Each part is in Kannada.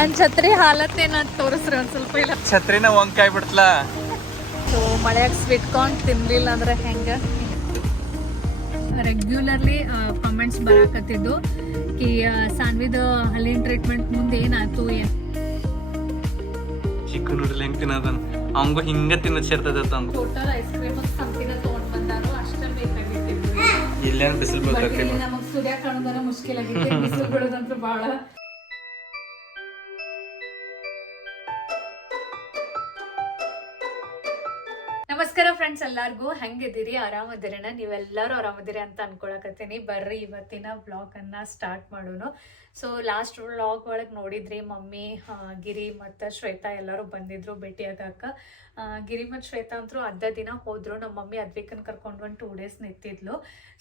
ನನ್ನ ಛತ್ರಿ ಹಾಲತ್ತೇನ ತೋರಿಸ್ರಿ ಒಂದ್ ಸ್ವಲ್ಪ ಇಲ್ಲ. ಛತ್ರಿನ ಒಂಕಾಯ್ ಬಿಡ್ತಲ? ಸೊ ಮಳೆಯಾಗ ಸ್ವೀಟ್ ಕಾರ್ನ್ ತಿನ್ಲಿಲ್ಲ ಅಂದ್ರೆ ಹೆಂಗ? ರೆಗ್ಯುಲರ್ಲಿ ಕಮೆಂಟ್ಸ್ ಬರಾಕತ್ತಿದ್ದು ಕಿ ಸಾನ್ವಿದ ಹಲ್ಲಿನ ಟ್ರೀಟ್ಮೆಂಟ್ ಮುಂದೆ ಏನಾಯ್ತು ಏನ್? ಚಿಕ್ಕ ನೋಡ್ರಿ ಹೆಂಗ್ ತಿನ್ನದನ್. ಅವಂಗ ಹಿಂಗ ತಿನ್ನೋದ್ ಸೇರ್ತದ ಇಲ್ಲೇನು ಟೋಟಲ್ ಐಸ್ ಕ್ರೀಮ್ ಸಂತಿನ ತಗೊಂಡ್ ಬಂದಾರು ಅಷ್ಟೇ ಬೇಕಾಗಿತ್ತು. ಇಲ್ಲೇನ್ ಬಿಸಿಲು ಬೀಳ್ತೈತಿ ನಮಗ್ ಸೂರ್ಯ ಕಾಣೋದರ ಮುಷ್ಕಿಲ್ ಆಗಿದೆ ಬಿಸಿಲು ಬೀಳೋದಂತೂ ಬಹಳ ನಮಸ್ಕಾರ ಫ್ರೆಂಡ್ಸ್ ಎಲ್ಲಾರ್ಗೂ. ಹೆಂಗಿದ್ದೀರಿ? ಆರಾಮದಿರಣ ನೀವೆಲ್ಲರೂ ಆರಾಮದಿರಿ ಅಂತ ಅನ್ಕೊಳಕತ್ತೀನಿ. ಬರ್ರಿ ಇವತ್ತಿನ ವ್ಲಾಗನ್ನು ಸ್ಟಾರ್ಟ್ ಮಾಡೋಣ ಸೊ ಲಾಸ್ಟ್ ವ್ಲಾಗ್ ಒಳಗೆ ನೋಡಿದ್ರಿ, ಮಮ್ಮಿ ಗಿರಿ ಮತ್ತು ಶ್ವೇತಾ ಎಲ್ಲರೂ ಬಂದಿದ್ರು ಭೇಟಿಯಾಗಕ್ಕ ಗಿರಿ ಮತ್ತು ಶ್ವೇತಾ ಅಂತೂ ಅರ್ಧ ದಿನ ಹೋದ್ರು. ನಮ್ಮ ಮಮ್ಮಿ ಅದ್ವಿಕನ್ ಕರ್ಕೊಂಡು ಒಂದು ಟೂ ಡೇಸ್ ನಿಂತಿದ್ಲು.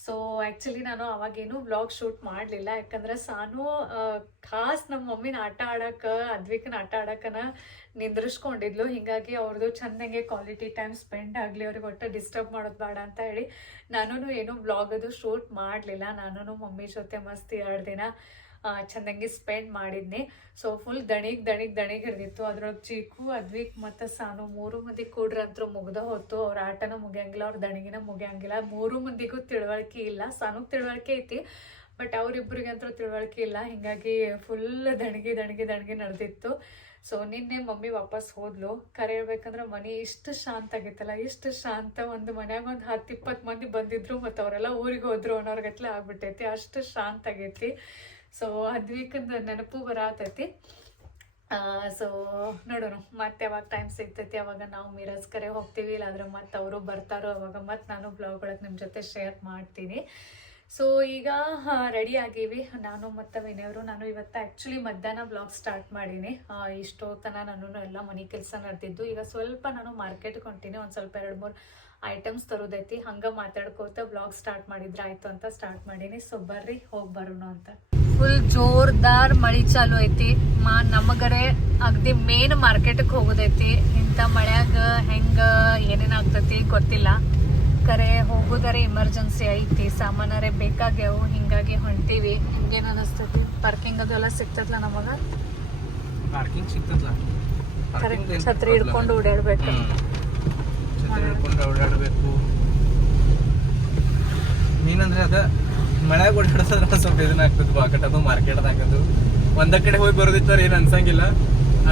ಸೊ ಆ್ಯಕ್ಚುಲಿ ನಾನು ಅವಾಗೇನು ವ್ಲಾಗ್ ಶೂಟ್ ಮಾಡಲಿಲ್ಲ. ಯಾಕಂದ್ರೆ ಸಾನು ಖಾಸ್ ನಮ್ಮ ಮಮ್ಮಿನ ಆಟ ಆಡಕ್ಕೆ ಅದ್ವಿಕನ ಆಟ ಆಡಕ್ಕನ ನಿಂದ್ರಿಸ್ಕೊಂಡಿದ್ಲು. ಹಿಂಗಾಗಿ ಅವ್ರದ್ದು ಚೆನ್ನಾಗೆ ಕ್ವಾಲಿಟಿ ಟೈಮ್ ಸ್ಪೆಂಡ್ ಆಗಲಿ, ಅವ್ರಿಗೆ ಒಟ್ಟು ಡಿಸ್ಟರ್ಬ್ ಮಾಡೋದು ಬೇಡ ಅಂತ ಹೇಳಿ ನಾನು ಏನು ಬ್ಲಾಗ್ ಅದು ಶೂಟ್ ಮಾಡಲಿಲ್ಲ. ನಾನು ಮಮ್ಮಿ ಜೊತೆ ಮಸ್ತ್ ಎರಡು ದಿನ ಚೆನ್ನಾಗಿ ಸ್ಪೆಂಡ್ ಮಾಡಿದ್ನಿ. ಸೊ ಫುಲ್ ದಣಿಗ್ ದಣಿಗೆ ದಣಿಗ್ ಹಿಡ್ದಿತ್ತು. ಅದ್ರೊಳಗೆ ಚೀಕು, ಅದ್ವಿಕ್ ಮತ್ತು ಸಾನು ಮೂರು ಮಂದಿ ಕೂಡ್ರಂತೂ ಮುಗ್ದ ಹೊತ್ತು ಅವ್ರ ಆಟನ ಮುಗಿಯಂಗಿಲ್ಲ, ಅವ್ರ ದಣಿಗಿನ ಮುಗಿಯಂಗಿಲ್ಲ. ಮೂರು ಮಂದಿಗೂ ತಿಳುವಳಿಕೆ ಇಲ್ಲ. ಸಾನು ತಿಳುವಳಿಕೆ ಐತಿ, ಬಟ್ ಅವರಿಬ್ಬರಿಗಂತೂ ತಿಳುವಳಿಕೆ ಇಲ್ಲ. ಹಿಂಗಾಗಿ ಫುಲ್ ದಣಿಗೆ ದಣಿಗೆ ದಣಿಗೆ ನಡೆದಿತ್ತು. ಸೊ ನಿನ್ನೆ ಮಮ್ಮಿ ವಾಪಸ್ ಹೋದ್ಲು. ಕರೆ ಹೇಳ್ಬೇಕಂದ್ರೆ ಮನೆ ಇಷ್ಟು ಶಾಂತ ಆಗಿತ್ತಲ್ಲ, ಇಷ್ಟು ಶಾಂತ ಒಂದು ಮನ್ಯಾಗ ಒಂದು ಹತ್ತು ಇಪ್ಪತ್ತು ಮಂದಿ ಬಂದಿದ್ರು ಮತ್ತು ಅವರೆಲ್ಲ ಊರಿಗೆ ಹೋದ್ರು ಅನ್ನೋರ್ಗತ್ಲೆ ಆಗ್ಬಿಟ್ಟೈತಿ, ಅಷ್ಟು ಶಾಂತ ಆಗೈತಿ. ಸೊ ಅದ್ವೀಕಂದ ನೆನಪು ಬರತೈತಿ. ಸೊ ನೋಡೋಣ, ಮತ್ತೆ ಯಾವಾಗ ಟೈಮ್ ಸಿಗ್ತೈತಿ, ಅವಾಗ ನಾವು ಮಿರಜ್ ಕರೆ ಹೋಗ್ತೀವಿ, ಇಲ್ಲಾಂದ್ರೆ ಮತ್ತೆ ಅವರು ಬರ್ತಾರೋ ಅವಾಗ ಮತ್ತೆ ನಾನು ಬ್ಲಾಗ್ ಒಳಗೆ ನಿಮ್ಮ ಜೊತೆ ಶೇರ್ ಮಾಡ್ತೀನಿ. ಸೊ ಈಗ ರೆಡಿ ಆಗೀವಿ. ನಾನು ಮತ್ತು ವಿನಯವರು ನಾನು ಇವತ್ತು ಆ್ಯಕ್ಚುಲಿ ಮಧ್ಯಾಹ್ನ ಬ್ಲಾಗ್ ಸ್ಟಾರ್ಟ್ ಮಾಡೀನಿ. ಇಷ್ಟೊತ್ತನ ಇಷ್ಟೋ ತನ ನಾನು ಎಲ್ಲ ಮನೆ ಕೆಲಸ ನಡೆದಿದ್ದು. ಈಗ ಸ್ವಲ್ಪ ನಾನು ಮಾರ್ಕೆಟ್ಗೆ ಹೊಂಟೀನಿ. ಒಂದು ಸ್ವಲ್ಪ ಎರಡು, ಮೂರು ಐಟಮ್ಸ್ ತರೋದೈತಿ. ಹಂಗೆ ಮಾತಾಡ್ಕೋತ ಬ್ಲಾಗ್ ಸ್ಟಾರ್ಟ್ ಮಾಡಿದ್ರೆ ಆಯಿತು ಅಂತ ಸ್ಟಾರ್ಟ್ ಮಾಡೀನಿ. ಸೊ ಬರ್ರಿ, ಹೋಗಿ ಬರೋಣ ಅಂತ. ಫುಲ್ ಜೋರ್ದಾರ್ ಮಳಿ ಚಾಲು ಐತಿ. ಮಾ, ನಮಗರೆ ಅಗ್ದಿ ಮೇನ್ ಮಾರ್ಕೆಟ್ಗೆ ಹೋಗೋದೈತಿ. ಇಂಥ ಮಳೆಯಾಗ ಹೆಂಗ ಏನೇನಾಗ್ತೈತಿ ಗೊತ್ತಿಲ್ಲ. ಕರೆ ಹೋಗೋದರೆ ಎಮರ್ಜೆನ್ಸಿ ಐತಿ ಸಾಮಾನಾರೆ ಬೇಕಾಗ್ಯಾವು ಹಿಂಗಾಗಿ ಹೊಂಟೀವಿ. ಹಿಂಗೇನ್ ಅನಿಸ್ತೈತಿ? ಪಾರ್ಕಿಂಗ್ ಅದು ಎಲ್ಲ ಸಿಗ್ತದಲ್ಲ ನಮಗ? ಪಾರ್ಕಿಂಗ್ ಸಿಗ್ತದಲ್ಲ ಛತ್ರಿ ಹಿಡ್ಕೊಂಡು ಓಡಾಡಬೇಕು. ಛತ್ರಿ ಹಿಡ್ಕೊಂಡು ಓಡಾಡಬೇಕು. ಏನಂದ್ರೆ ಅದ ಮಳ್ಯಾಗ ಓಡಾಡ್ಸಂದ್ರ ಸ್ವಲ್ಪ ಇದನ್ನ ಆಗ್ತದ ಬಾಕಟ್ ಅದು ಮಾರ್ಕೆಟ್ ಹಾಕೋದು. ಒಂದ ಕಡೆ ಹೋಗಿ ಬರೋದಿತ್ತವ್ರ ಏನ್ ಅನ್ಸಂಗಿಲ್ಲ.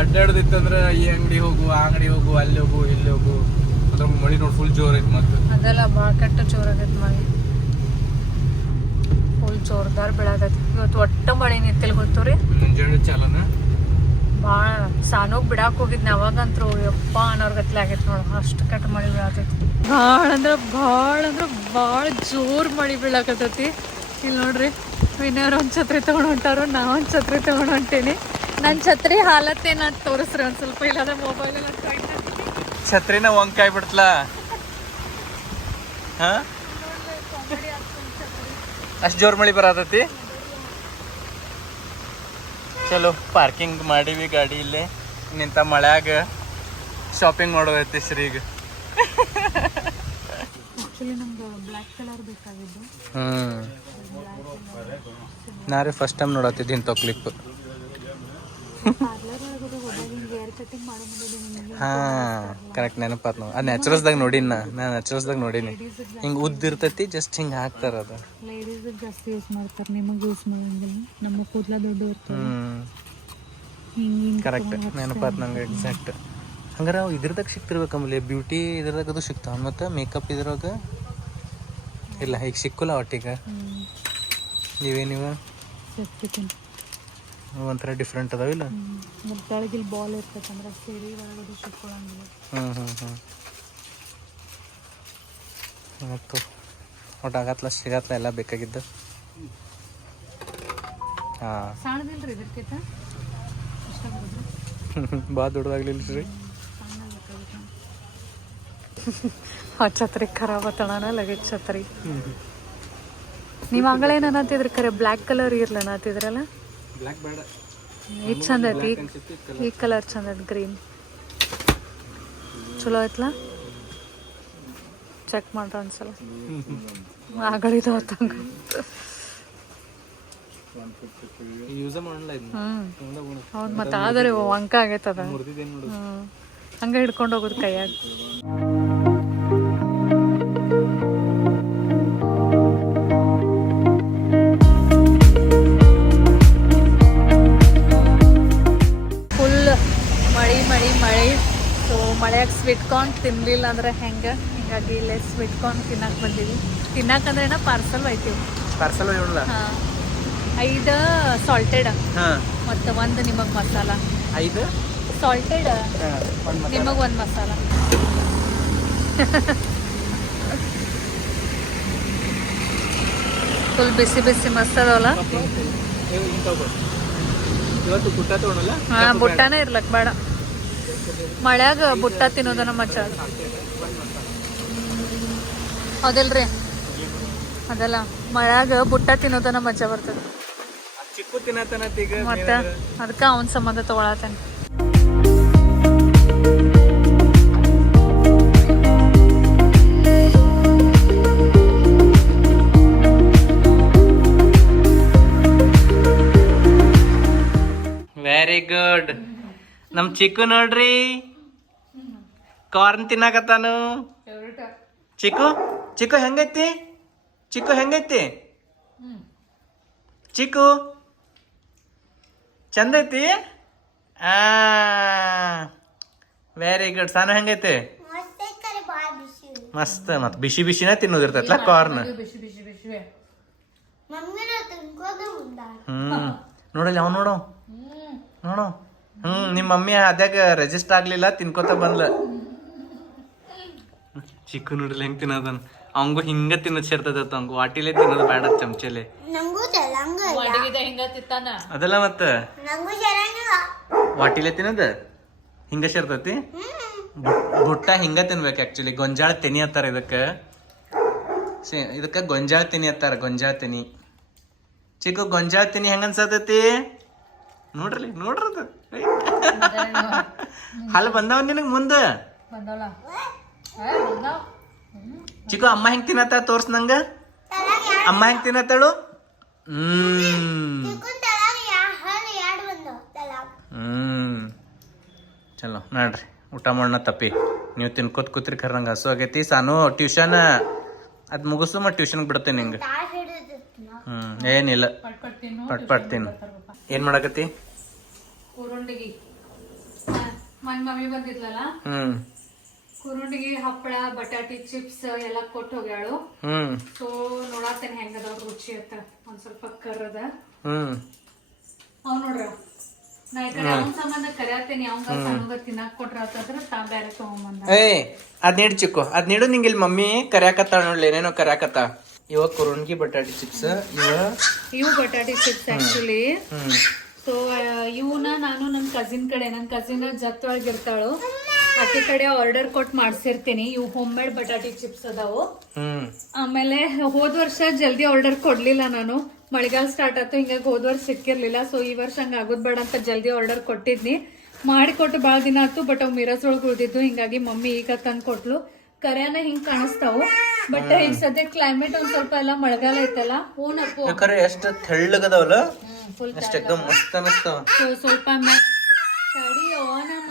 ಅಡ್ಡಾಡೋದಿತ್ತಂದ್ರೆ ಈ ಅಂಗಡಿ ಹೋಗು ಆ ಅಂಗಡಿ ಹೋಗು ಅಲ್ಲಿ ಹೋಗು ಇಲ್ಲಿ ಹೋಗು. ಅದ್ರ ಮಳಿ ನೋಡಿ ಫುಲ್ ಜೋರ್ ಐತಿ ಮತ್ತೆ. ಅದೆಲ್ಲ ಭಾಳ ಕೆಟ್ಟ ಜೋರಾಗೈತಿ ಮಳೆ. ಫುಲ್ ಜೋರ್ದಾರ್ ಬೆಳಗೈತಿ ಇವತ್ತು ಒಟ್ಟ ಮಳೆ ನಿಂತಿಲ್ ಗೊತ್ತು ರೀ ಮುಂಜಾನೆ ಚಾಲನ? ಭಾಳ ಸಾನೋಗ್ ಬಿಡಾಕ್ ಹೋಗಿದ್ನ ಅವಾಗಂತ್ರು ಯಪ್ಪ ಅನ್ನೋರ್ಗತ್ಲೆ ಆಗೈತಿ ನೋಡು ಅಷ್ಟು ಕೆಟ್ಟ ಮಳೆ ಬೀಳತೈತಿ. ಭಾಳ ಅಂದ್ರೆ ಭಾಳ ಅಂದ್ರೆ ಭಾಳ ಜೋರ್ ಮಳೆ ಬೀಳಕತ್ತೈತಿ. ಇಲ್ಲಿ ನೋಡ್ರಿ ವಿನಯರ್ ಒಂದು ಛತ್ರಿ ತಗೊಂಡ್ ಹೊಂಟಾರು ನಾ ಒಂದು ಛತ್ರಿ ತಗೊಂಡ್ ಹೊಂಟೇನಿ. ನನ್ನ ಛತ್ರಿ ಹಾಲತ್ತೇನ ತೋರಿಸ್ರಿ ಒಂದ್ ಸ್ವಲ್ಪ ಇಲ್ಲಾಂದ್ರೆ ಮೊಬೈಲ್ ಎಲ್ಲ ಟ್ರೈ ಛತ್ರಿನ ಒಂಕಾಯ್ ಬಿಡ್ತಲ? ಹಾ? ಅಷ್ಟು ಜೋರ್ ಮಳಿ ಬರತೈತಿ? ಚಲೋ ಪಾರ್ಕಿಂಗ್ ಮಾಡಿವಿ ಗಾಡಿ ಇಲ್ಲೇ. ನಿಂತ ಮಳ್ಯಾಗ ಶಾಪಿಂಗ್ ಮಾಡೋದೈತಿ ಶ್ರೀಗ. ಹ್ಮ್. ನಾ ರೀ ಫಸ್ಟ್ ಟೈಮ್ ನೋಡತ್ತಿದ್ದೀನಿ ಇಂಥ ಹಾ ಕರೆಕ್ಟ್ ನೆನಪಾತ್ ನಾವು ಅದು ನ್ಯಾಚುರಲ್ಸ್ದಾಗ ನೋಡಿನ ನಾ. ನ್ಯಾಚುರಲ್ಸ್ದಾಗ ನೋಡೀನಿ. ಹಿಂಗೆ ಉದ್ದಿರ್ತೈತಿ ಜಸ್ಟ್ ಹಿಂಗೆ ಹಾಕ್ತಾರ ಅದು. ಲೇಡೀಸ್ ಜಾಸ್ತಿ ಯೂಸ್ ಮಾಡ್ತಾರೆ ನಿಮಗೆ ಯೂಸ್ ಮಾಡಂಗಿಲ್ಲ. ನಮ್ಮ ಕೂದಲ ದೊಡ್ಡ ಕರೆಕ್ಟ್ ನೆನಪಾತ್ ನಂಗೆ ಎಕ್ಸಾಕ್ಟ್ ಹಂಗಾರೆ ಅವು ಇದ್ರದಾಗ ಸಿಕ್ತಿರ್ಬೇಕಂಬಲಿ ಬ್ಯೂಟಿ ಇದ್ರದಾಗ ಅದು ಸಿಗ್ತಾವ ಮತ್ತು ಮೇಕಪ್ ಇದ್ರಾಗ? ಇಲ್ಲ ಈಗ ಸಿಕ್ಕಲ್ಲ ಒಟ್ಟಿಗೆ. ನೀವೇ ನೀವು? ಒಂಥರ ಡಿಫ್ರೆಂಟ್ ಅದಾವಿಲ್ಲ ಮತ್ತು ಕೆಳಗಿಲ್ ಬಾಲ್ ಇರ್ತೈತಂದ್ರೆ ಸೀರೆ ಒಳಗಡೆ ಸಿಕ್ಕೊಳ್ಳಂಗಿಲ್ಲ ಹ್ಞೂ ಹ್ಞೂ ಹ್ಞೂ ಮತ್ತು ಒಟ್ಟು ಆಗತ್ಲ ಸಿಗತ್ಲ ಎಲ್ಲ ಬೇಕಾಗಿದ್ದು? ಹಾಂ. ಸಣ್ಣದಿಲ್ರಿ ಇದಕ್ಕಿಂತ ಭಾಳ ದೊಡ್ಡದಾಗ್ಲಿಲ್ಲ ರೀ ಆ ಛತ್ರಿ ಖರಾಬ್ ಆತಣ ಲಗೇಜ್ ಛತ್ರಿ ನೀವು ಅಂಗಳೇನು ಅನ್ನತ್ತಿದ್ರಿ ಖರೆ? ಬ್ಲ್ಯಾಕ್ ಕಲರ್ ಇರ್ಲ ಅನ್ನತ್ತಿದ್ರಲ್ಲ ಬ್ಲ್ಯಾಕ್ ಬೇಡ ಇದು ಚಂದ ಐತಿ. ಈ ಕಲರ್ ಚಂದ ಐತಿ ಗ್ರೀನ್ ಚಲೋ ಐತ್ಲ? ಚೆಕ್ ಮಾಡ್ರ ಒಂದ್ಸಲ. ಆಗಳಿದ ಹೊತ್ತಂಗ ಹೌದು ಮತ್ತೆ ಆದ್ರೆ ಆಗೈತದ ಹ್ಮ್. ಹಂಗ ಹಿಡ್ಕೊಂಡು ಹೋಗೋದು ಕೈಯಾಗ. ಸೊ ಮಳೆಯಾಗ ಸ್ವೀಟ್ ಕಾರ್ನ್ ತಿನ್ಲಿಲ್ಲ ಅಂದ್ರೆ ಹೆಂಗೆ? ಹಿಂಗಾಗಿ ಇಲ್ಲೇ ಸ್ವೀಟ್ ಕಾರ್ನ್ ತಿನ್ನಕ್ಕೆ ಬಂದೀವಿ. ತಿನ್ನಕ್ಕಂದ್ರೆ ಏನೋ ಪಾರ್ಸಲ್ ಒಯ್ತೀವಿ ಪಾರ್ಸಲ್ ಹಾಂ. ಐದು ಸಾಲ್ಟೆಡ್ ಮತ್ತ ಒಂದು ನಿಮಗೆ ಮಸಾಲ. ಐದು? ಸಾಲ್ಟೆಡ್ ನಿಮಗ್ ಒಂದು ಮಸಾಲ. ಫುಲ್ ಬಿಸಿ ಬಿಸಿ ಮಸ್ತ್ ಅದವಲ್ಲ ಇವತ್ತು ಪುಟ್ಟ ತಗೊಳಲ್ಲ ಹಾ ಬುಟ್ಟನೇ ಇರ್ಲಕ್ ಬೇಡ. ಮಳ್ಯಾಗ ಬುಟ್ಟ ತಿನ್ನೋದನ್ನ ಮಚ್ಚ. ಅದಲ್ರಿ ಅದಲ್ಲ, ಮಳ್ಯಾಗ ಬುಟ್ಟ ತಿನ್ನೋದನ್ನ ಮಚ್ಚಾ ಬರ್ತದೆ. ಮತ್ತ ಅದಕ್ಕ ಅವನ್ ಸಂಬಂಧ ತಗೊಳತಾನೆ ವೆರಿ ಗುಡ್ ನಮ್ ಚಿಕ್ಕು ನೋಡ್ರಿ. ಕಾರ್ನ್ ತಿನ್ನಾಕತ್ತಾನು. ಚಿಕ್ಕು ಚಿಕ್ಕು ಹೆಂಗೈತಿ? ಚಿಕ್ಕು ಹೆಂಗೈತಿ? ಚಿಕ್ಕು ಚಂದೈತಿ? ಆ ವೆರಿ ಗುಡ್ ಸಾನು ಹೆಂಗೈತಿ? ಮಸ್ತ್ ಮತ್ ಬಿಸಿ ಬಿಸಿನ ತಿನ್ನೋದಿರ್ತೈತ್ಲ ಕಾರ್ನ್ ಹ್ಮ್. ನೋಡಲ್ಲ ಅವ್ ನೋಡೋ. ನೋಡು. ಹ್ಮ್ ನಿಮ್ಮ ಮಮ್ಮಿ ಅದ್ಯಾಗ ರೆಜಿಸ್ಟರ್ ಆಗ್ಲಿಲ್ಲ ತಿನ್ಕೋತ ಬಂದ್ಲ. ಚಿಕ್ಕು ನೋಡ್ಲಿ ಹೆಂಗ್ ತಿನ್ನೋದನ್? ಅವಂಗು ಹಿಂಗ ತಿನ್ನೋದ್ ಸೇರ್ತದ ಅವಂಗ. ವಾಟಿಲೆ ತಿನ್ನೋದು ಬೇಡ ಚಮಚಲೆ. ನಂಗೂ ಚಲಂಗ ಅಡಿಗೆ ಹಿಂಗ ತಿತ್ತಾನ ಅದಲ್ಲ ಮತ್ತ? ನಂಗೂ ಚಲಂಗಿಲ್ಲ ವಾಟಿಲೆ ತಿನ್ನೋದ? ಹಿಂಗ ಸೇರ್ತತಿ? ಬುಟ್ಟ ಹಿಂಗ ತಿನ್ಬೇಕು ಆಕ್ಚುಲಿ ಗೊಂಜಾಳ ತೆನಿ ಅತ್ತಾರ ಇದಕ್ಕ. ಸೇ- ಇದಕ್ಕ ಗೊಂಜಾಳ ತಿನಿ ಅತ್ತಾರ ಗೊಂಜಾಳ ತೆನಿ. ಚಿಕ್ಕು ಗೊಂಜಾಳ ತಿನಿ ಹೆಂಗ ಅನ್ಸತೈತಿ? ನೋಡ್ರಿ ನೋಡ್ರದ. ಹಲ್ ಬಂದವ ನಿನಗ್ ಮುಂದ? ಚಿಕ್ಕ ಅಮ್ಮ ಹೆಂಗ್ ತಿನ್ನತ್ತ ತೋರ್ಸ್ ನಂಗ? ಅಮ್ಮ ಹೆಂಗ್ ತಿನ್ನತ್ತಾಳು? ಹ್ಮ್. ಚಲೋ ನೋಡ್ರಿ. ಊಟ ಮಾಡೋಣ ತಪ್ಪಿ. ನೀವು ತಿನ್ಕೋತ ಕೂತ್ರಿ ಖರ್ ನಂಗೆ ಹಸು ಆಗೈತಿ. ಸಾನು ಟ್ಯೂಷನ್ ಅದ್ ಮುಗಿಸು ಮತ್ತೆ ಟ್ಯೂಷನ್ಗೆ ಬಿಡ್ತೇನೆ ಹಿಂಗೆ ಹ್ಞೂ ಏನಿಲ್ಲ. ಪಟ್ ಪಟ್ ತಿನ್ನು. ಏನ್ ಮಾಡಕತ್ತಿ? ಕುರುಂಡಿಗಿ. ಮನ್ ಮಮ್ಮಿ ಬಂದಿದ್ಲಲ್ಲ? ಕುರುಂಡಿಗಿ ಹಪ್ಪಳ ಬಟಾಟಿ ಚಿಪ್ಸ್ ಎಲ್ಲ ಕೊಟ್ಟು ಹೋಗ್ಯಾಳು. ಸೊ ನೋಡತ್ತೇನೆ ಹೆಂಗದ ರುಚಿ ಅಂತ. ಒಂದ್ ಸ್ವಲ್ಪ ಕರ್ರದ ಅವ್ ನೋಡ್ರ ನಾ ಈ ಕಡೆ ಅವನ್ ಸಂಬಂಧ ಕರ್ಯಾತೇನಿ ಅವಂಗ ಸಣ್ಣಗ ತಿನ್ನಾಕ್ ಕೊಟ್ರ ಅಂತಂದ್ರ ತಾ ಬ್ಯಾರೆ ತಗೊಂಬಂದ. ಏ ಅದ್ ನೀಡು ಚಿಕ್ಕು. ಅದ್ ನೀಡು ನಿಂಗೆ ಇಲ್ಲಿ ಮಮ್ಮಿ ಕರ್ಯಾಕತ್ತಾಳ ನೋಡ್ಲಿ ಏನೇನೋ ಕರ್ಯಾಕತ್ತ ಇವ ಕುರುಣ್ಗಿ ಬಟಾಟಿ ಚಿಪ್ಸ್ ಇವ ಇವು ಬಟಾಟಿ ಚಿಪ್ಸ್ ಆಕ್ಚುಲಿ ಸೊ ಇವನ್ನ ನಾನು ನನ್ನ ಕಸಿನ್ ಕಡೆ ನನ್ನ ಕಸಿನ್ ಜತ್ ಅತಿ ಇರ್ತಾಳು ಆಕೆ ಕಡೆ ಆರ್ಡರ್ ಕೊಟ್ಟು ಮಾಡ್ಸಿರ್ತೀನಿ. ಇವು ಹೋಮ್ ಮೇಡ್ ಬಟಾಟಿ ಚಿಪ್ಸ್ ಅದಾವು ಆಮೇಲೆ ಹೋದ್ ವರ್ಷ ಜಲ್ದಿ ಆರ್ಡರ್ ಕೊಡ್ಲಿಲ್ಲ ನಾನು. ಮಳೆಗಾಲ ಸ್ಟಾರ್ಟ್ ಆಯ್ತು ಹಿಂಗಾಗಿ ಹೋದ್ ವರ್ಷ ಸಿಕ್ಕಿರ್ಲಿಲ್ಲ. ಸೊ ಈ ವರ್ಷ ಹಂಗ ಆಗೋದ್ ಬೇಡ ಅಂತ ಜಲ್ದಿ ಆರ್ಡರ್ ಕೊಟ್ಟಿದ್ನಿ. ಮಾಡಿಕೊಟ್ಟು ಭಾಳ ದಿನ ಆಯ್ತು ಬಟ್ ಅವ್ ಮಿರಸ್ ಒಳಗೆ ಉಳಿದಿದ್ದು. ಹಿಂಗಾಗಿ ಮಮ್ಮಿ ಈಗ ತಂದ್ ಕೊಟ್ಲು. ಕರೆಯನ ಹಿಂಗ್ ಕಾಣಿಸ್ತಾವು. ಬಟ್ ಈಗ ಸದ್ಯ ಕ್ಲೈಮೇಟ್ ಒಂದ್ ಸ್ವಲ್ಪ ಎಲ್ಲ ಮಳೆಗಾಲ ಐತಲ್ಲ? ಓನಪ್ಪು ಯಾಕಂದ್ರೆ ಎಷ್ಟು ತೆಳ್ಳಗದವಲ್ಲ ಫುಲ್ ಅಷ್ಟು ಎಕ್ದಮ್ ಮಸ್ತ್ ಅನಸ್ತಾವ ಸೊ ಸ್ವಲ್ಪ ತಡಿಯೋ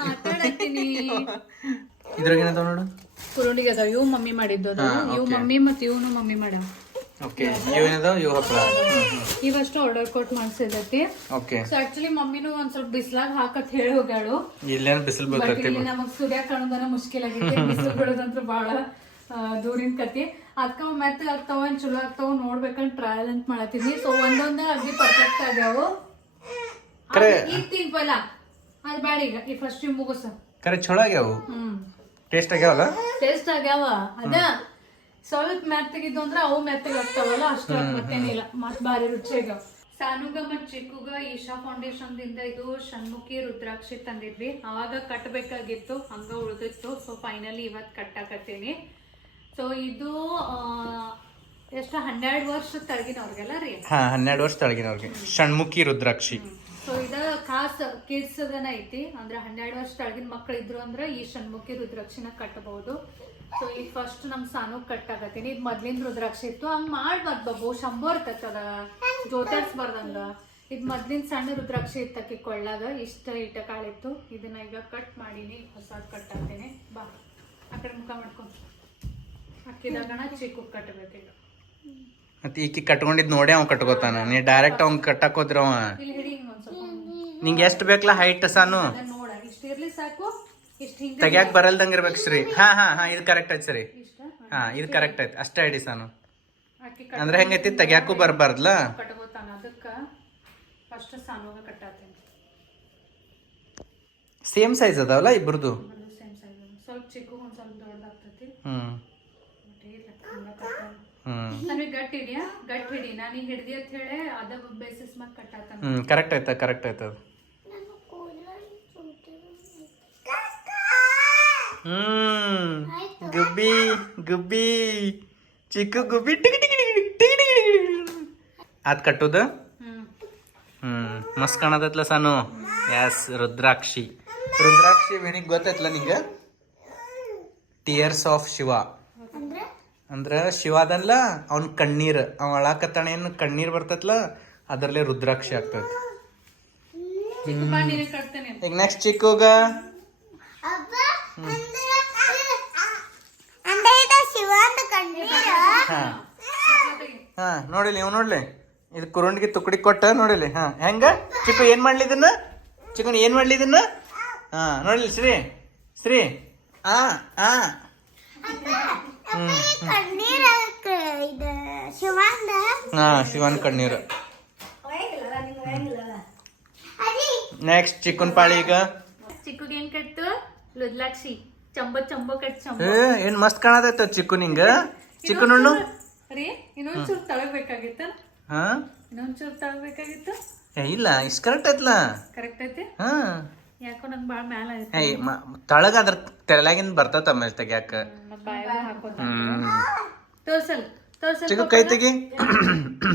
ಮಾತಾಡತ್ತೀನಿ. ಇದ್ರಾಗ ನೋಡು? ಕುರುಂಡಿಗೆ ಅದಾವ. ಇವು ಮಮ್ಮಿ ಮಾಡಿದ್ದು ಅದು. ಹಾ, ಇವು okay. ಮಮ್ಮಿ ಮತ್ತೆ ಇವನು ಮಮ್ಮಿ ಮಾಡ್ಯಾವ ಓಕೆ ಇವೇನದಾವ ಇವು ಹಪ್ಪಳ ಇವಷ್ಟು ಆರ್ಡರ್ ಕೊಟ್ಟು ಮಾಡ್ಸಿದೈತಿ ಓಕೆ ಸೊ ಆಕ್ಚುಲಿ ಮಮ್ಮಿನೂ ಒಂದ್ ಸ್ವಲ್ಪ ಬಿಸ್ಲಾಗ ಹಾಕತ್ ಹೇಳಿ ಹೋಗ್ಯಾಳು. ಇಲ್ಲೇನು ಬಿಸಿಲು ಬಟ್ ಬರ್ತೈತಿ ಇಲ್ಲಿ ನಮಗ್ ಸೂರ್ಯ ಕಾಣೋದನ ಮುಷ್ಕಿಲ್ ಆಗೈತಿ ಬಿಸಿಲು ಬಹಳ ಆ, ದೂರಿನ ಕತಿ ಅದಕ್ಕ ಮೆತ್ತ ಆಗ್ತಾವ ಏನ್ ಚಲೋ ಆಗ್ತಾವ ನೋಡ್ಬೇಕಂತ ಟ್ರಯಲ್ ಅಂತ ಮಾಡತ್ತೀನಿ ಸೊ ಒಂದೊಂದ ಅಗ್ದಿ ಪರ್ಫೆಕ್ಟ್ ಆಗ್ಯಾವ. ಈಗ ತಿನ್ಪಲ್ಲ ಅದ್ ಬ್ಯಾಡ ಈಗ ಈ ಫಸ್ಟ್ ಮುಗಿಸ. ಕರೆ ಚಲೋ ಆಗ್ಯಾವು. ಟೇಸ್ಟ್ ಆಗ್ಯಾವಲ್ಲ? ಟೇಸ್ಟ್ ಆಗ್ಯಾವ. ಅದ ಸ್ವಲ್ಪ ಮೆತ್ತಗಿದ್ದು ಅಂದ್ರೆ ಅವು ಮೆತ್ತಗೆ ಆಗ್ತಾವಲ್ಲ ಅಷ್ಟು ಮತ್ತೇನಿಲ್ಲ. ಮತ್ ಬಾರಿ ರುಚಿ ಆಗ್ಯಾವ. ಸಾನುಗ ಮತ್ ಚಿಕ್ಕುಗ ಈಶಾ ಫೌಂಡೇಶನ್ ದಿಂದ ಇದು ಷಣ್ಮುಖಿ ರುದ್ರಾಕ್ಷಿ ತಂದಿದ್ವಿ. ಅವಾಗ ಕಟ್ಟಬೇಕಾಗಿತ್ತು ಹಂಗ ಉಳ್ದಿತ್ತು. ಸೊ ಫೈನಲಿ ಇವತ್ ಕಟ್ಟಾಕತ್ತೀನಿ. ಸೊ ಇದು ಎಷ್ಟು ಹನ್ನೆರಡು ವರ್ಷ ತಳಗಿನವ್ರಿಗೆಲ್ಲ ರೀ. ಹಾ ಹನ್ನೆರಡು ವರ್ಷ ತಳಗಿನವ್ರಿಗೆ. ಷಣ್ಮುಖಿ ರುದ್ರಾಕ್ಷಿ. ಸೊ ಇದ ಖಾಸ್ ಕಿಡ್ಸ್ ಅದನ್ನ ಐತಿ. ಅಂದ್ರೆ ಹನ್ನೆರಡು ವರ್ಷ ತಳಗಿನ ಮಕ್ಕಳು ಇದ್ರು ಅಂದ್ರೆ ಈ ಷಣ್ಮುಖಿ ರುದ್ರಾಕ್ಷಿನ ಕಟ್ಟಬಹುದು ಸೊ ಈ ಫಸ್ಟ್ ನಮ್ ಸಾನು ಕಟ್ಟಾಕತ್ತೀನಿ. ಇದು ಮೊದ್ಲಿನ ರುದ್ರಾಕ್ಷಿ ಇತ್ತು. ಹಂಗ್ ಮಾಡ್ಬಾರ್ದು ಬಾಬು. ಶಂಭೋ ಇರ್ತದ ಜೋತಾಡ್ಸ್ಬಾರ್ದಂಗ ಇದು ಮೊದ್ಲಿನ ಸಣ್ಣ ರುದ್ರಾಕ್ಷಿ ಇತ್ತಕ್ಕೆ ಕೊಳ್ಳಾಗ. ಇಷ್ಟ ಇಟ್ಟ ಕಾಳಿತ್ತು. ಇದನ್ನ ಈಗ ಕಟ್ ಮಾಡೀನಿ. ಹೊಸದ್ ಆಗ್ತೇನೆ ಬಾ. ಆ ಕಡೆ ಮುಖ ಮಾಡ್ಕೊಂಡು ಹಾಕಿದಾಗಣ ಚಿಕ್ಕು ಕಟ್ಟಬೇಕೀಗ ಮತ್ತೆ ಈಕಿ ಕಟ್ಕೊಂಡಿದ್ ನೋಡಿ ಅವ್ ಕಟ್ಕೋತಾನ. ನೀ ಡೈರೆಕ್ಟ್ ಅವ್ನ್ ಕಟ್ಟಕ್ ಹೋದ್ರ ಅವ. ಇಲ್ಲಿ ಹಿಡಿ ಹಿಂಗ್ ಒಂದ್ ಸ್ವಲ್ಪ. ನಿಂಗೆ ಎಷ್ಟ್ ಬೇಕಲ್ಲ ಹೈಟ್ ಸಾನು? ಅದನ್ನ ನೋಡ ಇಷ್ಟ ಇರ್ಲಿ ಸಾಕು ಇಷ್ಟ ಹಿಂಗ ತೆಗ್ಯಾಕ್ ಬರಲ್ದಂಗ ಇರ್ಬೇಕು ಸರಿ ಹಾ ಹಾ ಹಾ ಇದು ಕರೆಕ್ಟ್ ಐತಿ ಸರಿ. ಇಷ್ಟ? ಹಾ ಇದು ಕರೆಕ್ಟ್ ಐತಿ ಅಷ್ಟೇ ಐಡಿ ಸಾನು. ಅಕ್ಕಿ ಅಂದ್ರೆ ಹೆಂಗೈತಿ ತೆಗ್ಯಾಕು ಬರ್ಬಾರ್ದಲ್ಲ ಕಟ್ಕೋತಾನ. ಅದಕ್ಕ ಫಸ್ಟ್ ಸಾನುಗ ಕಟ್ಟಾತೀನಿ. ಸೇಮ್ ಸೈಜ್ ಅದಾವಲ್ಲ ಇಬ್ರದು? ಅದು ಸೇಮ್ ಸೈಜ್ ಸ್ವಲ್ಪ ಚಿಕ್ಕ ಒಂದ್ ಸ್ವಲ್ಪ ದೊಡ್ಡದಾಗ್ತೈತಿ. ಹ್ಮ್. ನನಗೆ ಗಟ್ ಇದೆಯಾ ಗಟ್ ಹಿಡಿ ನಾನು ಹಿಡ್ದಿ ಅಂತ ಹೇಳಿ ಅದ ಬೇಸಿಸ್ ಮ್ಯಾಗ ಕಟ್ ಆತ ಹ್ಞೂ ಕರೆಕ್ಟ್ ಆಯ್ತಾ ಕರೆಕ್ಟ್ ಆಯ್ತದ ಹ್ಮ್ ಗುಬ್ಬಿ ಗುಬ್ಬಿ ಚಿಕ್ಕ ಗುಬ್ಬಿ ಟಿಕ್ ಟಿಕ್ ಟಿಕ್ ಟಿಕ್ ಟಿಕ್ ಟಿಕ್ ಅದು ಕಟ್ಟುದು ಹ್ಮ್ ಮಸ್ತ್ ಕಾಣತೈತ್ಲ ಸಾನು ಎಸ್ ರುದ್ರಾಕ್ಷಿ ರುದ್ರಾಕ್ಷಿ ವೇಣಿಗೆ ಗೊತ್ತೈತ್ಲ ನಿಂಗೆ ಟಿಯರ್ಸ್ ಆಫ್ ಶಿವ ಅಂದ್ರೆ ಅಂದ್ರ ಶಿವ ಅದನ್ಲ ಅವ್ನ ಕಣ್ಣೀರ್ ಅವ ಅಳಾಕತ್ತಾಣ ಏನು ಕಣ್ಣೀರ್ ಬರ್ತೈತ್ಲ ಅದರಲ್ಲೇ ರುದ್ರಾಕ್ಷಿ ಆಗ್ತದೆ ಚಿಕ್ಕ ಈಗ ನೆಕ್ಸ್ಟ್ ಚಿಕ್ಕ ಹೋಗ ಅಂದ್ರೆ ಅಂದ್ರೆ ಇದು ಶಿವಂತ ಕಣ್ಣೀರ. ಹಾ. ಹಾ. ನೋಡಿಲಿ ಇವ್ ನೋಡ್ಲಿ. ಇದು ಕುರುಂಡಿಗೆ ತುಕಡಿ ಕೊಟ್ಟ ನೋಡಿಲಿ ಹಾ. ಹೆಂಗ? ಚಿಕ್ಕ ಏನ್ ಮಾಡ್ಲಿ ಇದನ್ನ? ಚಿಕ್ಕನ್ ಏನ್ ಮಾಡ್ಲಿ ಇದನ್ನ? ಹಾ ನೋಡಿಲಿ ಶ್ರೀ ಶ್ರೀ ಆ ಆ. ಕಣ್ಣೀರ ಇದು ಶಿವಂದ? ಹಾ ಶಿವನ್ ಕಣ್ಣೀರು. ನೆಕ್ಸ್ಟ್ ಚಿಕ್ಕನ್ ಪಾಳಿ ಈಗ. ಚಿಕ್ಕಗೆ ಏನ್ ಕಟ್ಟು ಲುದ್ಲಾಕ್ಷಿ. ಚಂಬ ಚಂಬ ಕಟ್ ಚಂಬ. ಏ ಏನ್ ಮಸ್ತ್ ಕಾಣತೈತ ಚಿಕ್ಕು ನಿಂಗ? ಚಿಕ್ಕನ್ ಹಣ್ಣು ರೀ ಇನ್ನೊಂಚೂರು ತಳಬೇಕಾಗಿತ್ತ ಹಾ? ಇನ್ನೊಂಚೂರು ತಳಬೇಕಾಗಿತ್ತು ಏ ಇಲ್ಲ ಇಷ್ಟ ಕರೆಕ್ಟ್ ಐತ್ಲ? ಕರೆಕ್ಟ್ ಐತಿ? ಹಾ. ಯಾಕೋ ನಂಗೆ ಭಾಳ ಮ್ಯಾಲ ಐತಿ ತಳಗ ಅದ್ರ ತೆಳಗಿಂದ ಬರ್ತೈತ ಆಮೇಲೆ ತೆಗ್ಯಾಕ ಬಾಯಾಗ ಹಾಕೋತ ಹ್ಮ್. ತೋರ್ಸಲ್ ತೋರ್ಸಲ್ ಚಿಕ್ಕ ಕೈ ತೆಗಿ.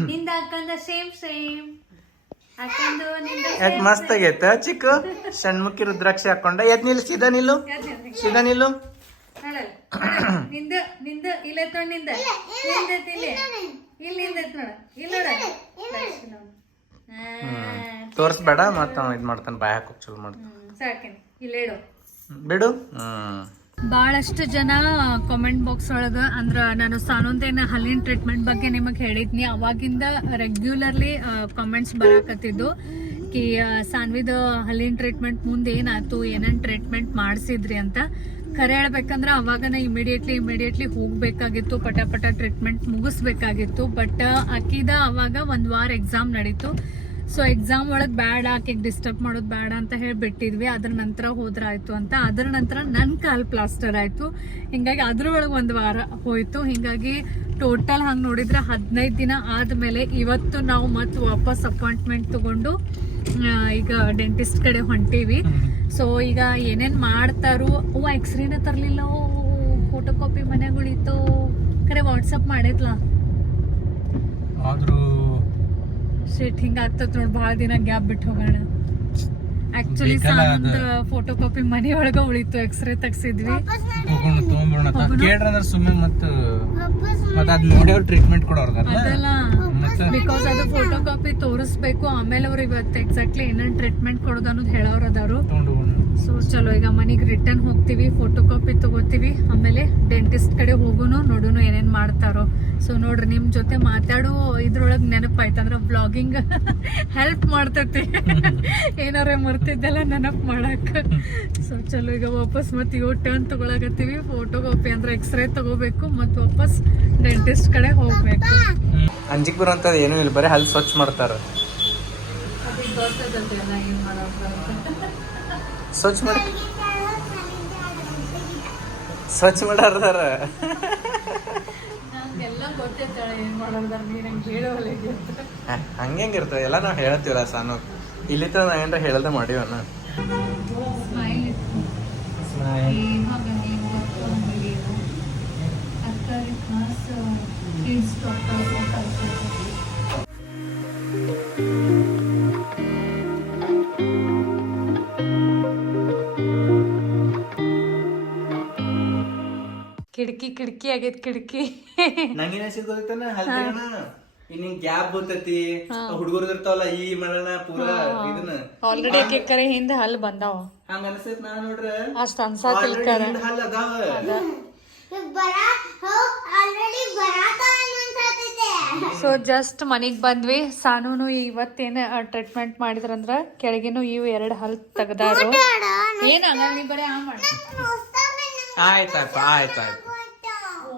ನಿಂದ ಹಾಕಂದ ಸೇಮ್ ಸೇಮ್. ಹಾಕೊಂಡು ನಿಂದ ಯಾಕೆ ಮಸ್ತ್ ಆಗೈತ ಚಿಕ್ಕ. ಷಣ್ಮುಖಿ ರುದ್ರಾಕ್ಷಿ ಹಾಕೊಂಡ. ಎದ್ ನಿಲ್ಲು ಸೀದಾ ನಿಲ್ಲು. ಸೀದಾ ನಿಲ್ಲು. ನಿಂದ ನಿಂದ ಇಲ್ಲ ತೊಗೊಂಡ್ನಿಂದ. ನಿಂದ ಇಲ್ಲಿ. ಇಲ್ಲಿ ನಿಂದ. ನೋಡ. ಇಲ್ಲಿ ನೋಡ. ತೋರ್ಸ್ಬೇಡ ಮತ್ತ ಇದ್ ಮಾಡ್ತಾನ ಬಾಯ್ ಹಾಕೋಕ್ ಚಲೋ ಮಾಡ್ತಾನೆ. ಸಾಕೇನ್. ಇಲ್ಲೇಡು ಬಿಡು. ಹ್ಮ್. ಭಾಳಷ್ಟು ಜನ ಕಾಮೆಂಟ್ ಬಾಕ್ಸ್ ಒಳಗ, ಅಂದ್ರ ನಾನು ಸಾನೊಂದೇನ ಹಲ್ಲಿನ ಟ್ರೀಟ್ಮೆಂಟ್ ಬಗ್ಗೆ ನಿಮಗೆ ಹೇಳಿದ್ನಿ. ಅವಾಗಿಂದ ರೆಗ್ಯುಲರ್ಲಿ ಕಾಮೆಂಟ್ಸ್ ಬರಾಕತ್ತಿದ್ದು ಕಿ ಸಾನ್ವಿದ ಹಲ್ಲಿನ ಟ್ರೀಟ್ಮೆಂಟ್ ಮುಂದೆ ಏನಾಯ್ತು, ಏನೇನು ಟ್ರೀಟ್ಮೆಂಟ್ ಮಾಡಿಸಿದ್ರಿ ಅಂತ ಕರೆ ಹೇಳ್ಬೇಕಂದ್ರೆ ಅವಾಗ ನಾ ಇಮಿಡಿಯೇಟ್ಲಿ ಇಮಿಡಿಯೇಟ್ಲಿ ಹೋಗಬೇಕಾಗಿತ್ತು, ಪಟ ಪಟ ಟ್ರೀಟ್ಮೆಂಟ್ ಮುಗಿಸ್ಬೇಕಾಗಿತ್ತು. ಬಟ್ ಅಕ್ಕಿದ ಅವಾಗ ಒಂದು ವಾರ ಎಕ್ಸಾಮ್ ನಡೀತು. ಸೊ ಎಕ್ಸಾಮ್ ಒಳಗೆ ಬ್ಯಾಡ ಆಕೆಗೆ ಡಿಸ್ಟರ್ಬ್ ಮಾಡೋದು ಬೇಡ ಅಂತ ಹೇಳಿ ಬಿಟ್ಟಿದ್ವಿ ಅದ್ರ ನಂತರ ಹೋದ್ರ ಆಯ್ತು ಅಂತ. ಅದ್ರ ನಂತರ ನನ್ನ ಕಾಲ್ ಪ್ಲಾಸ್ಟರ್ ಆಯಿತು. ಹಿಂಗಾಗಿ ಅದ್ರ ಒಳಗೆ ಒಂದು ವಾರ ಹೋಯ್ತು. ಹಿಂಗಾಗಿ ಟೋಟಲ್ ಹಂಗೆ ನೋಡಿದ್ರೆ ಹದಿನೈದು ದಿನ ಆದ್ಮೇಲೆ ಇವತ್ತು ನಾವು ಮತ್ತೆ ವಾಪಸ್ ಅಪಾಯಿಂಟ್ಮೆಂಟ್ ತಗೊಂಡು ಈಗ ಡೆಂಟಿಸ್ಟ್ ಕಡೆ ಹೊಂಟೀವಿ. ಸೊ ಈಗ ಏನೇನು ಮಾಡ್ತಾರೋ ಓ ಎಕ್ಸ್ರೇನ ತರ್ಲಿಲ್ಲ. ಫೋಟೋ ಕಾಪಿ ಮನೆಗಳಿತ್ತು ಕರೆ ವಾಟ್ಸಪ್ ಮಾಡಿದ್ಲಾ? ಆದ್ರೂ ಶೇಟ್ ಹಿಂಗಾಗ್ತದ ನೋಡ್ ಭಾಳ ದಿನ ಗ್ಯಾಪ್ ಬಿಟ್ಟು ಹೋಗೋಣ. ಆಕ್ಚುಲಿ ಸಾಮಾನ್ದ ಫೋಟೋ ಕಾಪಿ ಮನೆ ಒಳಗ ಉಳಿತು ಎಕ್ಸ್ರೇ ತೆಗ್ಸಿದ್ವಿ. ಕೇಳ್ರ ಸುಮ್ಮನೆ ಮತ್ತೆ ಮತ್ತೆ ಅದ್ ನೋಡ್ಯಾವ್ರ ಟ್ರೀಟ್ಮೆಂಟ್ ಅದೆಲ್ಲ. ಬಿಕಾಸ್ ಅದು ಫೋಟೋ ಕಾಪಿ ತೋರಿಸ್ಬೇಕು. ಆಮೇಲೆ ಅವ್ರು ಇವತ್ತು ಎಕ್ಸಾಕ್ಟ್ಲಿ ಏನೇನು ಟ್ರೀಟ್ಮೆಂಟ್ ಕೊಡೋದು ಅನ್ನೋದು ಹೇಳೋರು ಅದಾರು. ಸೊ ಚಲೋ ಈಗ ಮನೆಗೆ ರಿಟರ್ನ್ ಹೋಗ್ತೀವಿ ಫೋಟೋ ಕಾಪಿ ತಗೋತೀವಿ. ಆಮೇಲೆ ಡೆಂಟಿಸ್ಟ್ ಕಡೆ ಹೋಗುನು ನೋಡುನು ಏನೇನು ಮಾಡ್ತಾರೋ. ಸೊ ನೋಡ್ರಿ ನಿಮ್ಮ ಜೊತೆ ಮಾತಾಡೋ ಇದ್ರೊಳಗೆ ನೆನಪಾಯ್ತಂದ್ರೆ ಬ್ಲಾಗಿಂಗ್ ಹೆಲ್ಪ್ ಮಾಡ್ತೈತಿ. ಏನಾರೇ ಮರ್ತಿದ್ದೆಲ್ಲ ನೆನಪು ಮಾಡಕ್ಕೆ ಸೊ ಚಲೋ ಈಗ ವಾಪಸ್ ಮತ್ತೆ ಇವ್ ಟರ್ನ್ ತಗೊಳಕತ್ತೀವಿ. ಫೋಟೋ ಕಾಪಿ ಅಂದ್ರೆ ಎಕ್ಸ್ರೇ ತಗೋಬೇಕು ಮತ್ತು ವಾಪಸ್ ಡೆಂಟಿಸ್ಟ್ ಕಡೆ ಹೋಗ್ಬೇಕು. ಅಂಜಿಕ್ ಬರುವಂತದ್ ಏನೂ ಇಲ್ಲ ಬರೀ ಹಲ್ಲು ಸ್ವಚ್ಛ ಮಾಡ್ತಾರ. ಸ್ವಚ್ಛ ಮಾಡಿ ಸ್ವಚ್ಛ ಮಾಡಾರ್ದಾರ. ಹಂಗೆ ಇರ್ತದೆ ಎಲ್ಲ ನಾವು ಹೇಳ್ತೀವಲ್ಲ ಸಾನು. ಇಲ್ಲಿ ತನ ನಾ ಏನ್ರ ಹೇಳ್ದ ಮಾಡಿವನ kids doctors and cultures. ಕಿಟಕಿ ಕಿಟಕಿ ಆಗೈತ್ ಕಿಟಕಿ ನಂಗೇನ ಸಿಗೋದಿತ್ತಾನ ಇನ್ ಗ್ಯಾಪ್ ಬರ್ತೈತಿ. ಹುಡುಗರು ಇರ್ತಾವಲ್ಲ ಈ ಮಾಡೋಣ ಪೂರಾ ಇದನ್ನ. ಆಲ್ರೆಡಿ ಅಕ್ಕಿಕ್ಕರೆ ಹಿಂದೆ ಹಲ್ ಬಂದಾವ. ಹಂಗ ಅನ್ಸೈತ್ ನಾ ನೋಡ್ರ. ಅಷ್ಟ ಅನ್ಸಾತಿಲ್ಕರ ಹಲ್ ಅದಾವ. ಸೊ ಜಸ್ಟ್ ಮನಿಗ್ ಬಂದ್ವಿ. ಸಾನೂನು ಇವತ್ತೇನು ಟ್ರೀಟ್ಮೆಂಟ್ ಮಾಡಿದ್ರಂದ್ರ ಕೆಳಗಿನೂ ಇವು ಎರಡು ಹಲ್ ತೆಗ್ದಾರು. ಏನು ಬರೀ ಆ ಮಾಡ. ಆಯ್ತಾಯ್ತು ಆಯ್ತಾಯ್ತು.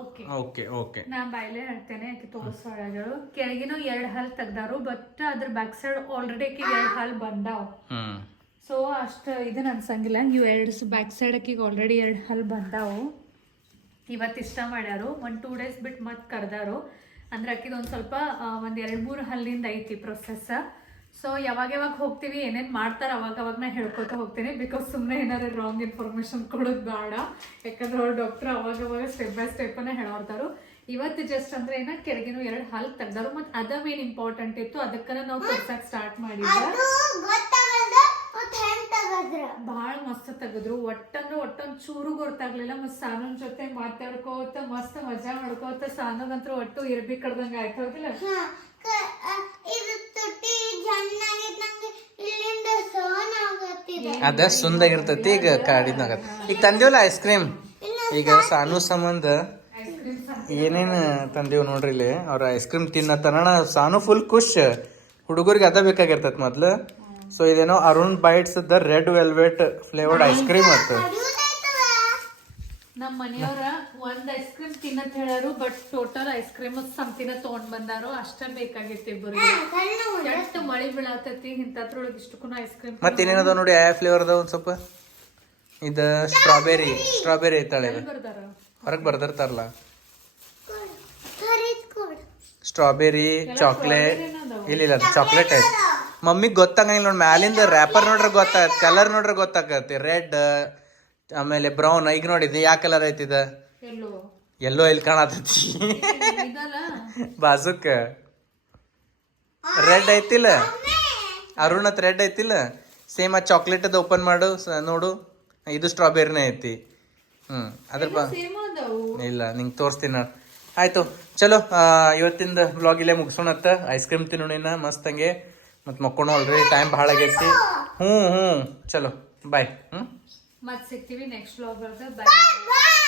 ಓಕೆ ಓಕೆ ಓಕೆ ನಾ ಬಾಯ್ಲೆ ಹೇಳ್ತೇನೆ ಆಕಿ ತೋರಿಸೋಳಗಳು ಕೆಳಗಿನೂ ಎರಡು ಹಲ್ ತೆಗ್ದಾರು ಬಟ್ ಅದ್ರ ಬ್ಯಾಕ್ ಸೈಡ್ ಆಲ್ರೆಡಿ ಆಕಿಗೆ ಎರಡು ಹಲ್ ಬಂದಾವ್. ಸೊ ಅಷ್ಟ ಇದನ್ನ ಅನ್ಸಂಗಿಲ್ಲ ಇವು ಎರಡು ಬ್ಯಾಕ್ ಸೈಡ್ ಆಕಿಗೆ ಆಲ್ರೆಡಿ ಎರಡು ಹಲ್ ಬಂದಾವು. ಇವತ್ತು ಇಷ್ಟ ಮಾಡ್ಯಾರು. ಒಂದು ಟೂ ಡೇಸ್ ಬಿಟ್ಟು ಮತ್ತೆ ಕರೆದಾರು. ಅಂದ್ರೆ ಅಕ್ಕಿದು ಒಂದು ಸ್ವಲ್ಪ ಒಂದು ಎರಡು ಮೂರು ಹಲ್ಲಿಂದ ಐತಿ ಪ್ರೊಸೆಸ್ ಸೊ ಯಾವಾಗ ಯಾವಾಗ ಹೋಗ್ತೀವಿ, ಏನೇನು ಮಾಡ್ತಾರೆ ಅವಾಗ ಅವಾಗ ನಾ ಹೇಳ್ಕೊತಾ ಹೋಗ್ತೀನಿ. ಬಿಕಾಸ್ ಸುಮ್ಮನೆ ಏನಾದ್ರು ರಾಂಗ್ ಇನ್ಫಾರ್ಮೇಷನ್ ಕೊಡೋದು ಬೇಡ. ಯಾಕಂದ್ರೆ ಅವ್ರು ಡಾಕ್ಟರ್ ಅವಾಗ ಅವಾಗ ಸ್ಟೆಪ್ ಬೈ ಸ್ಟೆಪ್ಪನ್ನ ಹೇಳೋರ್ತಾರು ಇವತ್ತು ಜಸ್ಟ್ ಅಂದ್ರೆ ಏನ, ಕೆಳಗಿನ ಎರಡು ಹಲ್ ತೆಗ್ದಾರು ಮತ್ತು ಅದ ಮೇನ್ ಇಂಪಾರ್ಟೆಂಟ್ ಇತ್ತು. ಅದಕ್ಕನ್ನ ನಾವು ತೋರ್ಸಕ್ ಸ್ಟಾರ್ಟ್ ಮಾಡಿದ್ದ ಅದು ಗೊತ್ತಾಗಲ್ದ ಮತ್ ಹೆಂಗ್ ತಗದ್ರ ಬಹಳ ಮಸ್ತ್ ತೆಗೆದ್ರು. ಒಟ್ಟಂದ್ರೆ ಒಟ್ಟೊಂದ್ ಚೂರು ಗೊತ್ತಾಗ್ಲಿಲ್ಲ. ಮತ್ ಸಾನನ್ ಜೊತೆ ಮಾತಾಡ್ಕೋತ ಮಸ್ತ್ ಮಜಾ ಮಾಡ್ಕೋತ ಸಾನಗಂತ್ರ ಒಟ್ಟು ಇರ್ಬಿ ಕಡ್ದಂಗ ಆಯ್ತು ಹೌದಿಲ್ಲ? ಆಗತ್ತಿದೆ. ಅದ ಸುಂದಾಗಿರ್ತೈತಿ ಈಗ ಕಾಡಿನಾಗ ಈಗ ತಂದೇವಲ್ಲ ಐಸ್ ಕ್ರೀಮ್ ಈಗ ಸಾನು ಸಂಬಂಧ ಏನೇನು ತಂದೇವ್ ನೋಡ್ರಿ ಇಲ್ಲಿ? ಅವ್ರ ಐಸ್ ಕ್ರೀಮ್ ತಿನ್ನತನ ಸಾನು ಫುಲ್ ಖುಷ್. ಹುಡುಗರಿಗೆ ಅದ ಬೇಕಾಗಿರ್ತೈತಿ ಮೊದ್ಲು. ಸೊ ಇದೇನೋ Arun bites the red velvet flavoured ice cream ಅಂತ. ನಮ್ಮ ಮನೆಯವ್ರ ಒಂದ್ ಐಸ್ ಕ್ರೀಮ್ ತಿನ್ನತ್ ಹೇಳಾರು ಬಟ್ ಟೋಟಲ್ ಐಸ್ ಕ್ರೀಮ್ ಸಮತಿನ ತಗೊಂಡ್ ಬಂದಾರು. ಅಷ್ಟೇ ಬೇಕಾಗಿತ್ತು ಇಬ್ಬರು ಎಷ್ಟು ಮಳಿ ಬೀಳತೈತಿ ಇಂಥದ್ರೊಳಗೆ ಇಷ್ಟಕ್ಕೂ ಐಸ್ ಕ್ರೀಮ್ ಮತ್ತೇನೇನದ ನೋಡಿ ಆ ಫ್ಲೇವರ್ ಅದ ಒಂದ್ ಸ್ವಲ್ಪ? ಇದ ಸ್ಟ್ರಾಬೆರಿ ಸ್ಟ್ರಾಬೆರಿ ಐತಾಳೆ ಹೊರಗೆ ಬರ್ದಿರ್ತಾರಲ್ಲ. ಸ್ಟ್ರಾಬೆರಿ ಚಾಕ್ಲೇಟ್ ಇಲ್ಲ ಇಲ್ಲ ಅದು ಚಾಕ್ಲೇಟ್ ಐತಿ. ಮಮ್ಮಿಗೆ ಗೊತ್ತಾಗಂಗಿಲ್ಲ ನೋಡಿ ಮ್ಯಾಲಿಂದ ರ್ಯಾಪರ್ ನೋಡ್ರೆ ಗೊತ್ತಾಗತ್ತೆ ಕಲರ್ ನೋಡ್ರೆ ಗೊತ್ತಾಗತ್ತೆ. ರೆಡ್ ಆಮೇಲೆ ಬ್ರೌನ್ ಈಗ ನೋಡಿದ್ ಯಾವ ಕಲರ್ ಐತಿ ಇದ? ಎಲ್ಲೋ ಇಲ್ಲಿ ಕಾಣತೈತಿ. ಬಾಜುಕ ರೆಡ್ ಐತಿಲ್ಲ? ಅರುಣ್ ಹತ್ ರೆಡ್ ಐತಿಲ್ಲ? ಸೇಮ್ ಆ ಚಾಕ್ಲೇಟ್ ಅದು ಓಪನ್ ಮಾಡು ನೋಡು. ಇದು ಸ್ಟ್ರಾಬೆರಿನೇ ಐತಿ. ಹ್ಮ್ ಅದ್ರ ಇಲ್ಲ ನಿಂಗೆ ತೋರಿಸ್ತೀನಿ ನಾನು ಆಯ್ತು ಚಲೋ ಇವತ್ತಿಂದ ಬ್ಲಾಗ್ ಇಲ್ಲೇ ಮುಗಿಸೋಣತ್ತ. ಐಸ್ ಕ್ರೀಮ್ ತಿನ್ನೋಣ ಮಸ್ತ್ ಹಂಗೆ. ಮತ್ತು ಮಕ್ಕೊಂಡು ಅಲ್ರಿ ಟೈಮ್ ಭಾಳ ಆಗೈತಿ. ಹ್ಞೂ ಹ್ಞೂ ಚಲೋ ಬಾಯ್ ಹ್ಞೂ ಮತ್ತೆ ಸಿಗ್ತೀವಿ ನೆಕ್ಸ್ಟ್ ವ್ಲಾಗ್ ಬೈ ಬಾಯ್